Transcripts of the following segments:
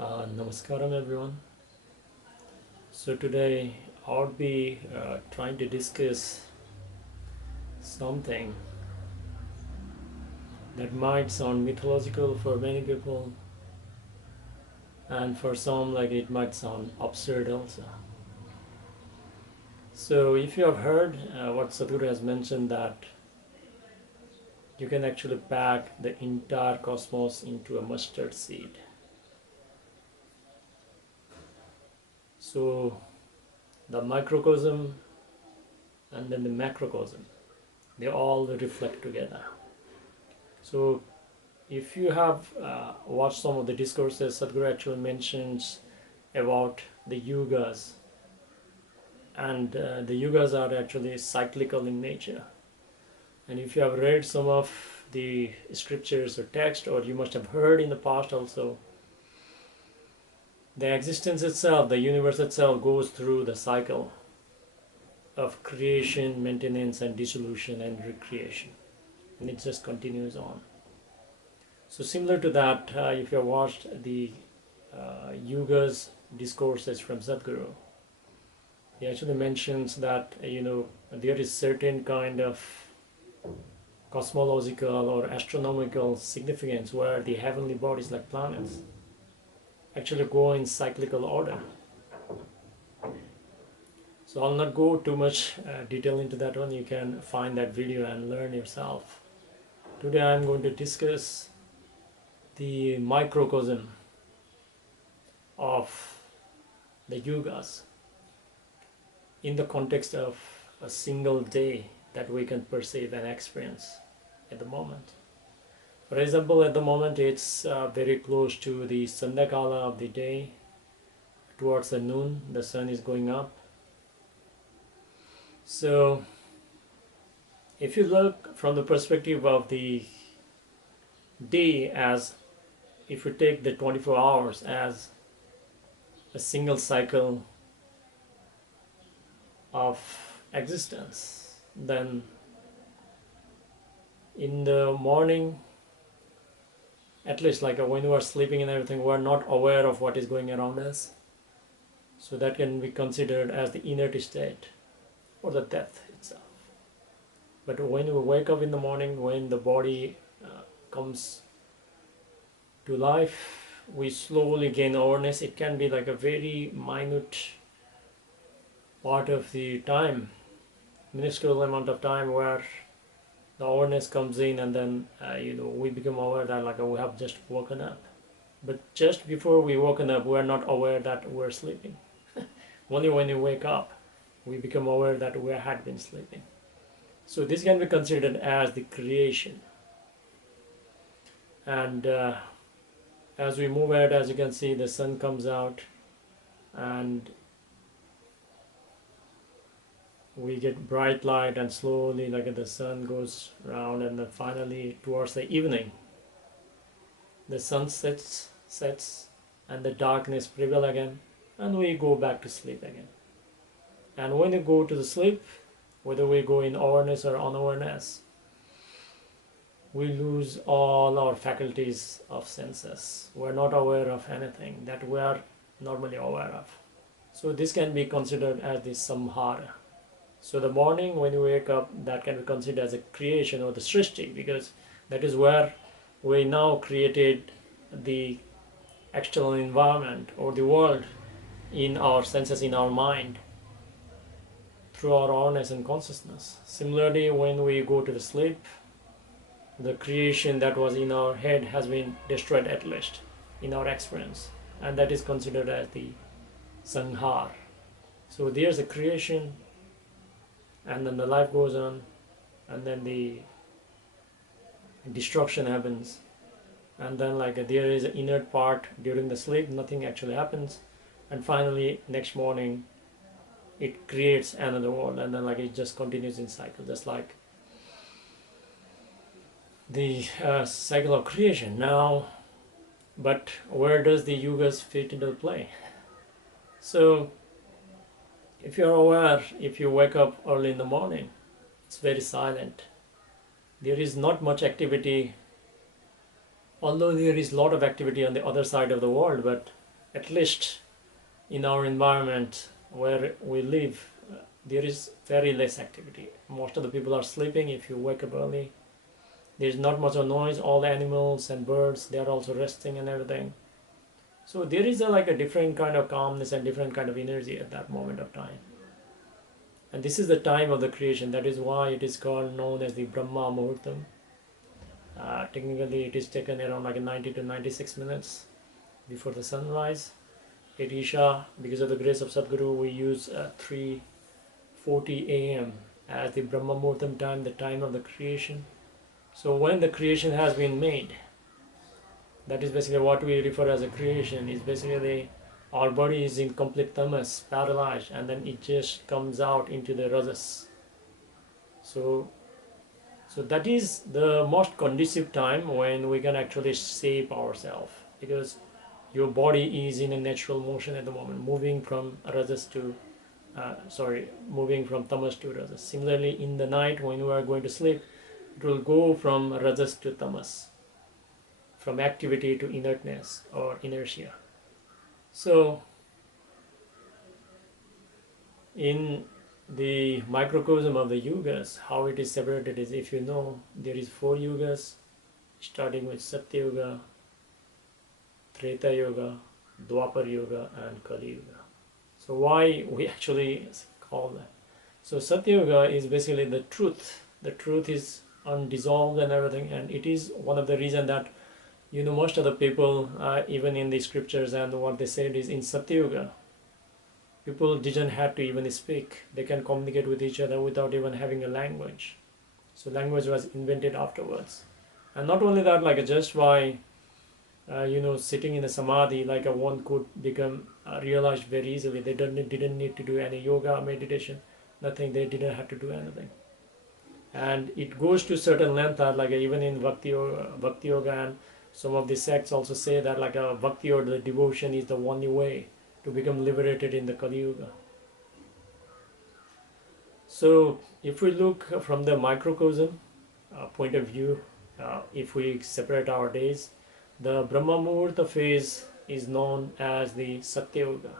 Namaskaram everyone. So today I would be trying to discuss something that might sound mythological for many people, and for some like it might sound absurd also. So if you have heard what Sadhguru has mentioned, that you can actually pack the entire cosmos into a mustard seed. So the microcosm and then the macrocosm, they all reflect together. So if you have watched some of the discourses, Sadhguru actually mentions about the Yugas, and the Yugas are actually cyclical in nature. And if you have read some of the scriptures or text, or you must have heard in the past also, the existence itself, the universe itself, goes through the cycle of creation, maintenance, and dissolution and recreation, and it just continues on. So similar to that, if you have watched the Yugas discourses from Sadhguru, he actually mentions that there is certain kind of cosmological or astronomical significance where the heavenly bodies like planets actually go in cyclical order. So I'll not go too much detail into that one. You can find that video and learn yourself. Today I'm going to discuss the microcosm of the Yugas in the context of a single day that we can perceive and experience at the moment. For example, at the moment it's very close to the Sandhyakala of the day. Towards the noon, the sun is going up. So if you look from the perspective of the day, as if you take the 24 hours as a single cycle of existence, then in the morning, at least like when we are sleeping and everything, we are not aware of what is going around us. So that can be considered as the inert state or the death itself. But when we wake up in the morning, when the body comes to life, we slowly gain awareness. It can be like a very minute part of the time, minuscule amount of time, where the awareness comes in, and then we become aware that like we have just woken up. But just before we woken up, we are not aware that we're sleeping. Only when we wake up, we become aware that we had been sleeping. So this can be considered as the creation. And as we move ahead, as you can see, the sun comes out and we get bright light, and slowly like the sun goes round, and then finally towards the evening the sun sets and the darkness prevails again, and we go back to sleep again. And when you go to the sleep, whether we go in awareness or unawareness, we lose all our faculties of senses. We're not aware of anything that we are normally aware of. So this can be considered as the samhara. So the morning when you wake up, that can be considered as a creation or the srishti, because that is where we now created the external environment or the world in our senses, in our mind, through our awareness and consciousness. Similarly, when we go to the sleep, the creation that was in our head has been destroyed, at least in our experience, and that is considered as the sanghar. So there's a creation, and then the life goes on, and then the destruction happens, and then like there is an inert part during the sleep, nothing actually happens, and finally next morning it creates another world, and then like it just continues in cycle, just like the cycle of creation. Now, but where does the Yugas fit into play? So if you're aware, if you wake up early in the morning, it's very silent. There is not much activity, although there is a lot of activity on the other side of the world, but at least in our environment where we live, there is very less activity. Most of the people are sleeping. If you wake up early, there's not much of noise. All the animals and birds, they are also resting and everything. So there is like a different kind of calmness and different kind of energy at that moment of time. And this is the time of the creation. That is why it is called known as the Brahma Muhurtam. Technically, it is taken around like 90 to 96 minutes before the sunrise. At Isha, because of the grace of Sadhguru, we use 3:40 a.m. as the Brahma Muhurtam time, the time of the creation. So when the creation has been made, that is basically what we refer as a creation. Is basically our body is in complete tamas, paralyzed, and then it just comes out into the rajas. So that is the most conducive time when we can actually shape ourselves, because your body is in a natural motion at the moment, moving from rajas to moving from tamas to rajas. Similarly, in the night when we are going to sleep, it will go from rajas to tamas, from activity to inertness or inertia. So in the microcosm of the yugas, how it is separated is, if you know, there is 4 yugas, starting with Satya Yuga, Treta Yuga, Dwapar Yuga, and Kali Yuga. So why we actually call that? So Satya Yuga is basically the truth. The truth is undissolved and everything, and it is one of the reasons that most of the people, even in the scriptures and what they said is, in Satya Yuga, people didn't have to even speak. They can communicate with each other without even having a language. So language was invented afterwards. And not only that, like just by sitting in a samadhi, like one could become realized very easily. They didn't need to do any yoga, meditation, nothing. They didn't have to do anything. And it goes to certain length that, like even in Bhakti Yoga, and some of the sects also say that like a Bhakti or the devotion is the only way to become liberated in the Kali Yuga. So if we look from the microcosm point of view, if we separate our days, the Brahma Muhurta phase is known as the Satya Yuga,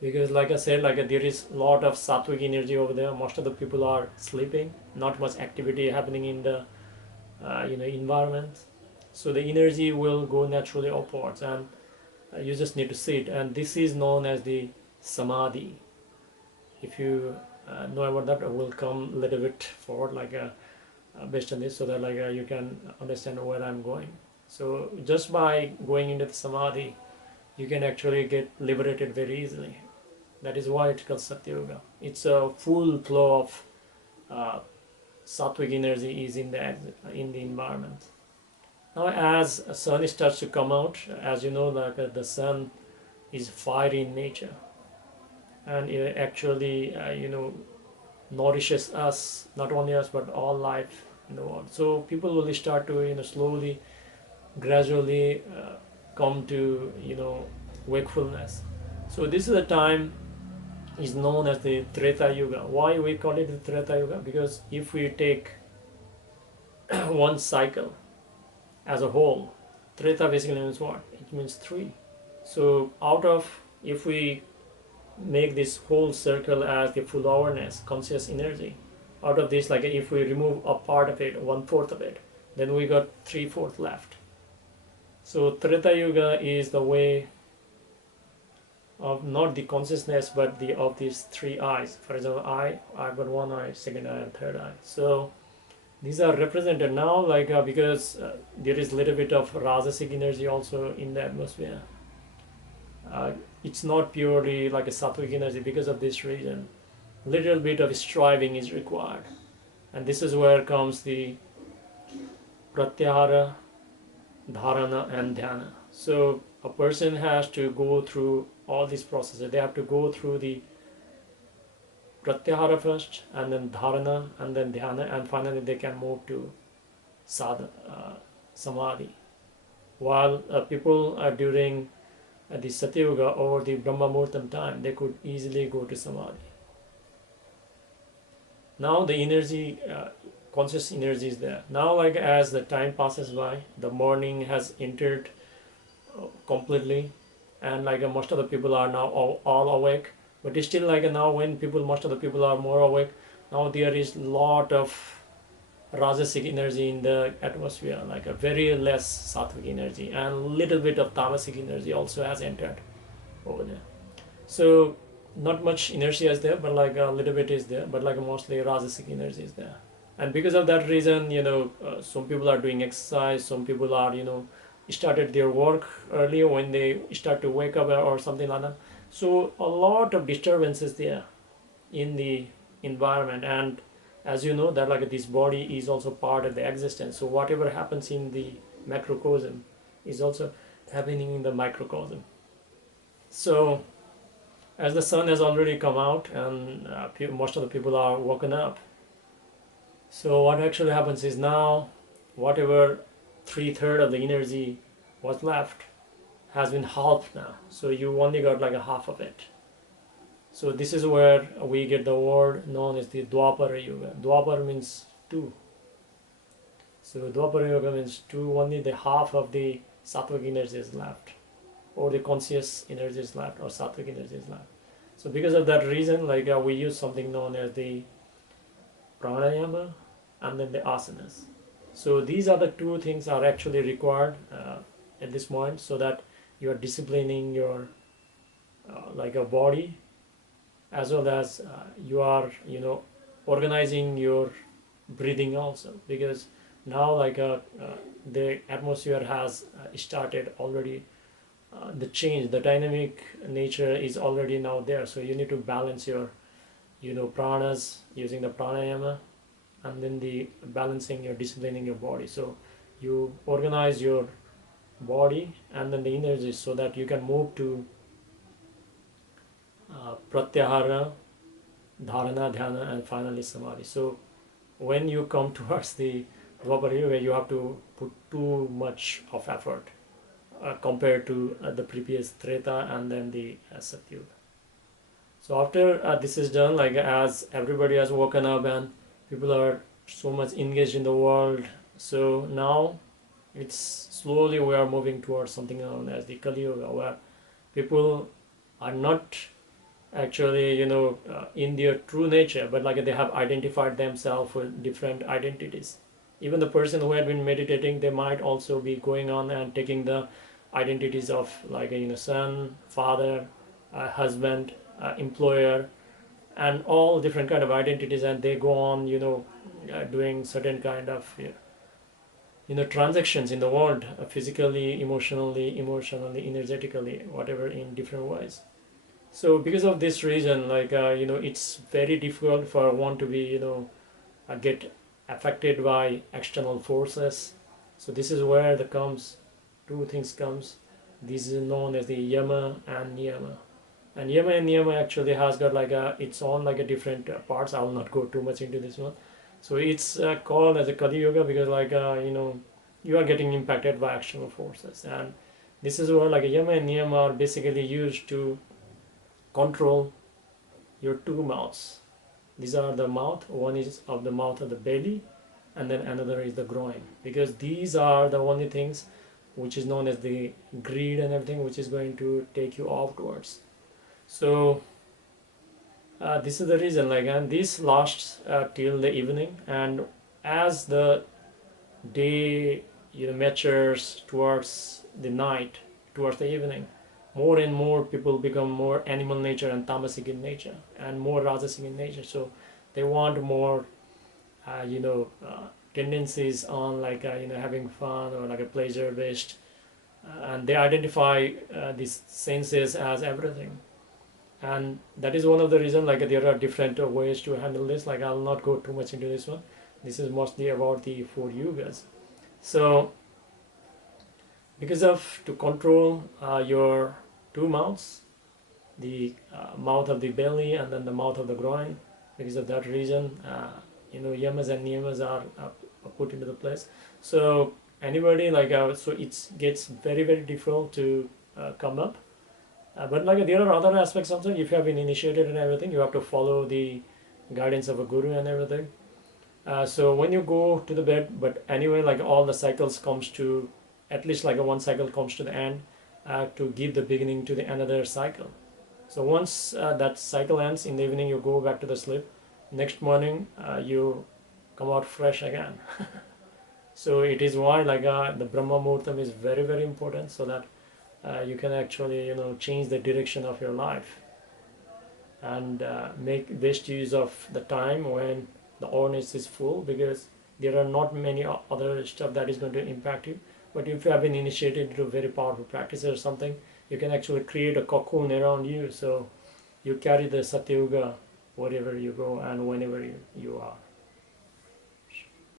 because like I said, like there is a lot of sattvic energy over there. Most of the people are sleeping, not much activity happening in the environment, so the energy will go naturally upwards, and you just need to sit, and this is known as the samadhi. If you know about that, I will come a little bit forward, like based on this, so that like you can understand where I'm going. So just by going into the samadhi, you can actually get liberated very easily. That is why it's called Satya Yoga. It's a full flow of sattvic energy is in the environment. Now, as a sun starts to come out, as you know, like the sun is fiery in nature, and it actually nourishes us, not only us but all life in the world. So people will start to slowly, gradually come to wakefulness. So this is the time is known as the Treta Yuga. Why we call it the Treta Yuga? Because if we take one cycle as a whole, Treta basically means what? It means 3. So if we make this whole circle as the full awareness, conscious energy, out of this, like if we remove a part of it, 1/4 of it, then we got 3/4 left. So Treta Yuga is the way of not the consciousness, but of these 3 eyes. For example, I've got 1 eye, 2nd eye, and 3rd eye. So these are represented now, like because there is a little bit of rajasic energy also in the atmosphere. It's not purely like a sattvic energy. Because of this reason, little bit of striving is required, and this is where comes the pratyahara, dharana, and dhyana. So a person has to go through all these processes. They have to go through the pratyahara first, and then dharana, and then dhyana, and finally they can move to samadhi. While people are during the Satya Yuga or the Brahma Muhurtam time, they could easily go to samadhi. Now the energy, conscious energy is there. Now, like as the time passes by, the morning has entered completely, and like most of the people are now all awake. But it's still like now when most of the people are more awake, now there is lot of rajasic energy in the atmosphere, like a very less sattvic energy, and little bit of tamasic energy also has entered over there. So not much inertia is there, but like a little bit is there, but like mostly rajasic energy is there. And because of that reason, some people are doing exercise, some people are, started their work earlier when they start to wake up or something like that. So a lot of disturbances there in the environment. And as you know that like this body is also part of the existence, so whatever happens in the macrocosm is also happening in the microcosm. So as the sun has already come out and most of the people are woken up, so what actually happens is now whatever 3/3 of the energy was left has been halved now, so you only got like a half of it. So this is where we get the word known as the Dwapar Yuga. Dwapar means two. So Dwapar Yuga means two, only the half of the sattvic energy is left, or the conscious energy is left, or sattvic energy is left. So because of that reason, like we use something known as the pranayama and then the asanas. So these are the two things are actually required at this point, so that you are disciplining your like a body, as well as you are organizing your breathing also, because now like the atmosphere has started already, the change, the dynamic nature is already now there, so you need to balance your pranas using the pranayama, and then the balancing your disciplining your body. So you organize your body and then the energy so that you can move to pratyahara, dharana, dhyana, and finally samadhi. So when you come towards the Dwapar Yuga, you have to put too much of effort compared to the previous Treta and then the Satya. So after this is done, like as everybody has woken up and people are so much engaged in the world, so now it's slowly we are moving towards something known as the Kali Yuga, where people are not actually in their true nature, but like they have identified themselves with different identities. Even the person who had been meditating, they might also be going on and taking the identities of like son, father, husband, employer, and all different kind of identities, and they go on doing certain kind of transactions in the world, physically, emotionally, energetically, whatever, in different ways. So because of this reason, like it's very difficult for one to be get affected by external forces. So this is where the two things comes. This is known as the yama and niyama. And yama and niyama actually has got like its own like a different parts. I will not go too much into this one. So it's called as a Kali Yuga because like you are getting impacted by external forces, and this is where like a yama and niyama are basically used to control your two mouths. These are the mouth. One is of the mouth of the belly, and then another is the groin, because these are the only things which is known as the greed and everything, which is going to take you outwards. So this is the reason, like, and this lasts till the evening, and as the day matures towards the night, towards the evening, more and more people become more animal nature and tamasic in nature, and more rajasic in nature. So they want more tendencies on like having fun or like a pleasure based, and they identify these senses as everything. And that is one of the reasons like there are different ways to handle this. Like I'll not go too much into this one. This is mostly about the 4 yugas. So because of to control your two mouths, the mouth of the belly and then the mouth of the groin, because of that reason yamas and niyamas are put into the place. So anybody like so it gets very very difficult to come up. But like there are other aspects also. If you have been initiated and everything, you have to follow the guidance of a guru and everything. So when you go to the bed, but anyway, like all the cycles comes to, at least like one cycle comes to the end, to give the beginning to the another cycle. So once that cycle ends in the evening, you go back to the sleep. Next morning, you come out fresh again. So it is why the Brahma Muhurtam is very very important, so that you can actually change the direction of your life and make best use of the time when the awareness is full, because there are not many other stuff that is going to impact you. But if you have been initiated to a very powerful practice or something, you can actually create a cocoon around you, so you carry the Satya Yuga wherever you go and whenever you are.